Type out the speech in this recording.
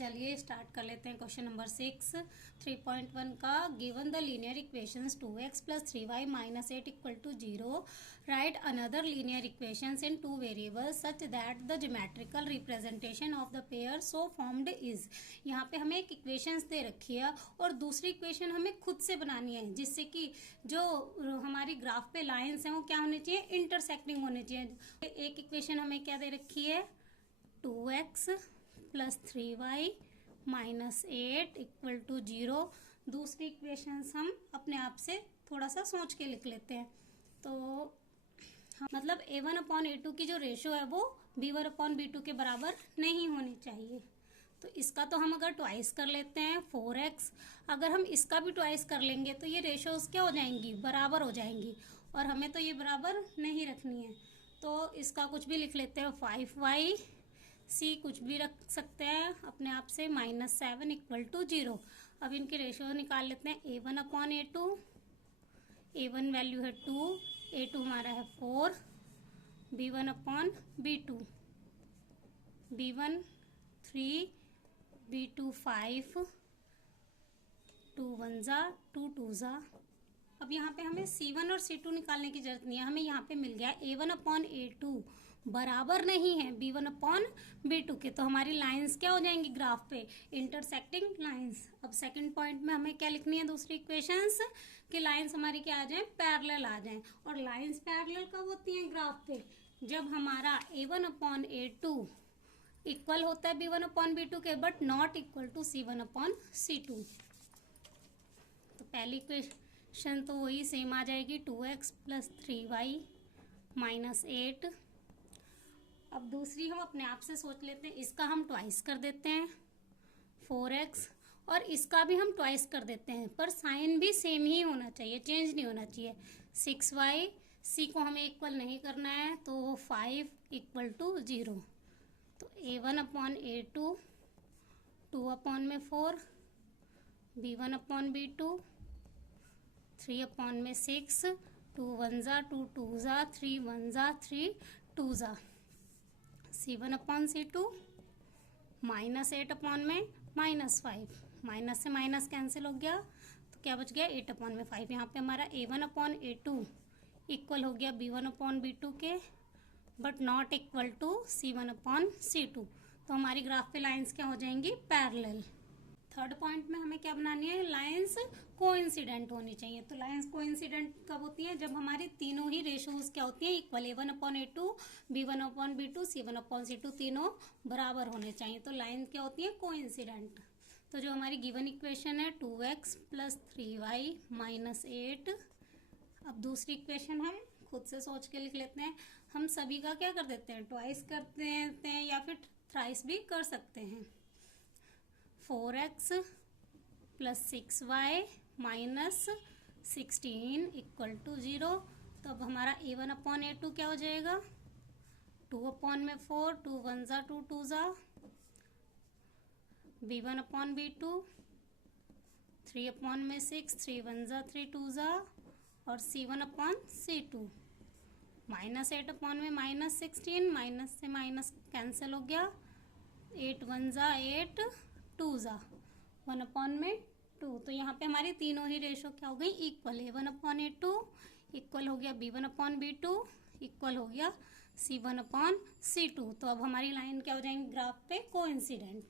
चलिए स्टार्ट कर लेते हैं क्वेश्चन नंबर 6 3.1 का। Given the linear equations 2x + 3y - 8 = 0, right another linear equations in two variables such that the geometrical representation of the pair so formed is. यहाँ पे हमें एक इक्वेशंस दे रखी है और दूसरी इक्वेशन हमें खुद से बनानी है, जिससे कि जो हमारी ग्राफ पे लाइंस हैं वो क्या होनी चाहिए, इंटरसेक्टिंग होनी चाहिए। एक इक्वेशन हमें क्या दे रखी है, 2x + 3y - 8 = 0। दूसरी इक्वेशंस हम अपने आप से थोड़ा सा सोच के लिख लेते हैं। तो मतलब a1/a2 की जो रेशो है वो b1/b2 के बराबर नहीं होनी चाहिए। तो इसका तो हम अगर ट्वाइस कर लेते हैं 4x, अगर हम इसका भी ट्वाइस कर लेंगे तो ये रेशोज क्या हो जाएंगी, बराबर हो जाएंगी, और हमें तो ये बराबर नहीं रखनी है। तो इसका कुछ भी लिख लेते हैं 5y, c कुछ भी रख सकते हैं अपने आप से, -7 = 0। अब इनके रेशो निकाल लेते हैं। a1/a2, a1 वैल्यू है 2, a2 हमारा है 4, b1/b2, b1 3, b2 5, 2 1 जा 2 2 जा। अब यहाँ पे हमें c1 और c2 निकालने की जरूरत नहीं है, हमें यहाँ पे मिल गया a1/a2 बराबर नहीं है b1/b2 के। तो हमारी लाइंस क्या हो जाएंगी ग्राफ पे, इंटरसेक्टिंग लाइंस। अब सेकंड पॉइंट में हमें क्या लिखनी है, दूसरी इक्वेशंस कि लाइंस हमारी क्या आ जाए, पैरेलल आ जाए। और लाइंस पैरेलल कब होती हैं ग्राफ पे, जब हमारा a1/a2 इक्वल होता है b1/b2 के, but not equal to c1/c2। तो पहली इक्वेशन तो वही सेम आ जाएगी, 2x + 3y - 8। अब दूसरी हम अपने आप से सोच लेते हैं, इसका हम ट्वाइस कर देते हैं 4x, और इसका भी हम ट्वाइस कर देते हैं, पर साइन भी सेम ही होना चाहिए, चेंज नहीं होना चाहिए। 6y, c को हमें इक्वल नहीं करना है, तो 5 = 0। तो a1/a2 2/4, b1/b2 3/6, 2 1 जा 2 2 जा 3 1 जा 3 2 जा, c1/c2 -8/5, माइनस से माइनस कैंसिल हो गया, तो क्या बच गया 8/5। यहाँ पे हमारा a1/a2 इक्वल हो गया b1/b2 के, but not equal to c1/c2। तो हमारी ग्राफ पे लाइंस क्या हो जाएंगी, पैरेलल। थर्ड पॉइंट में हमें क्या बनानी है, लाइंस कोइंसिडेंट होनी चाहिए। तो लाइंस कोइंसिडेंट कब होती हैं, जब हमारी तीनों ही रेशोज क्या होती हैं, इक्वल, a1/a2, b1/b2, c1/c2 तीनों बराबर होने चाहिए। तो लाइन क्या होती है, कोइंसिडेंट। तो जो हमारी गिवन इक्वेशन है 2x + 3y - 8। अब दूसरी इक्वेशन हम खुद से सोच के लिख लेते हैं। हम सभी का क्या कर देते हैं, ट्वाइस कर देते हैं या फिर थ्राइस भी कर सकते हैं। 4x + 6y - 16 = 0। तो अब हमारा a1/a2 क्या हो जाएगा, 2/4, 2 1 जा 2 2 जा, b1/b2 3/6, 3 1 जा 3 2 जा, और c1/c2 -8/16, माइनस से माइनस कैंसिल हो गया, 8 1 जा 8 2 जा 1/2। तो यहाँ पे हमारी तीनों ही रेशो क्या हो गई, इक्वल। a1/a2 इक्वल हो गया b1/b2 इक्वल हो गया c1/c2। तो अब हमारी लाइन क्या हो जाएंगी ग्राफ पे, कोइंसिडेंट।